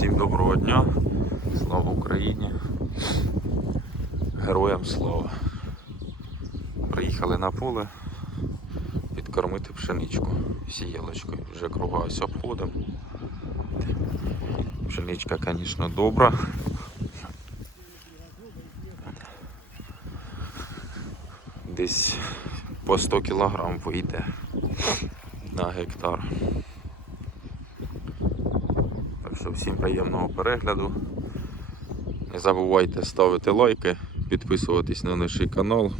Всім доброго дня, слава Україні, героям слава. Приїхали на поле підкормити пшеничку сіялочкою. Вже круга ось обходимо. Пшеничка, звісно, добра. Десь по 100 кг вийде на гектар. Що всім приємного перегляду. Не забувайте ставити лайки, підписуватись на наш канал.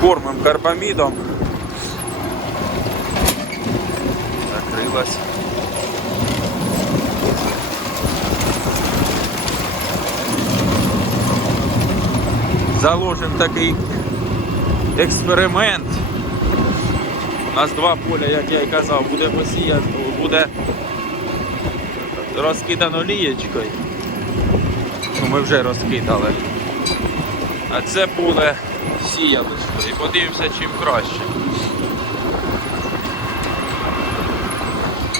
Кормим карбамідом. Закрилась. Заложимо такий експеримент. Нас два поля, як я і казав, буде посіяно, буде розкидано лієчкою. Ну, ми вже розкидали. А це поле сіялочкою. І подивимося, чим краще.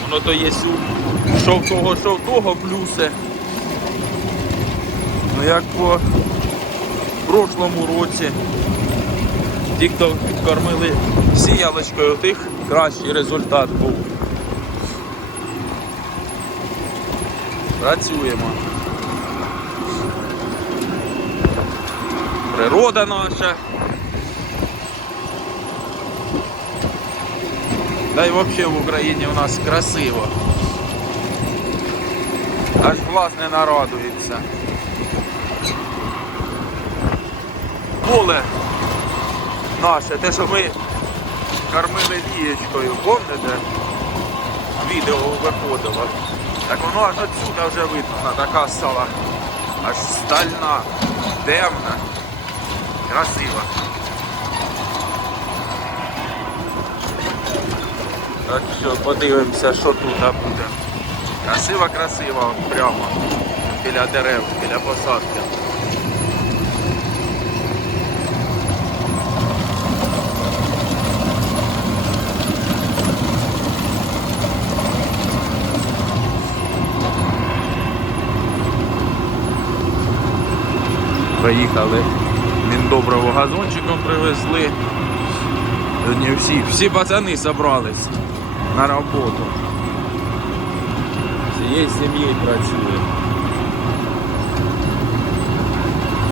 Воно то є у шовтого-шовтого плюси. Ну як по прошлому році. Ті, хто підкормили сіялочкою, у тих кращий результат був. Працюємо. Природа наша. Та й взагалі в Україні у нас красиво. Аж глаз не нарадується. поле наше, те, що ми кормили лієчкою, пам'ятаєте? Відео виходило. Так воно аж отсюда вже видно, така стала аж стальна, темна, красива. Так що подивимося, що тут буде. Красиво-красиво, прямо біля дерев, біля посадки. Приїхали, Міндоброво газончиком привезли. Сьогодні всі, всі пацани зібрались на роботу. Всією сім'єю працює.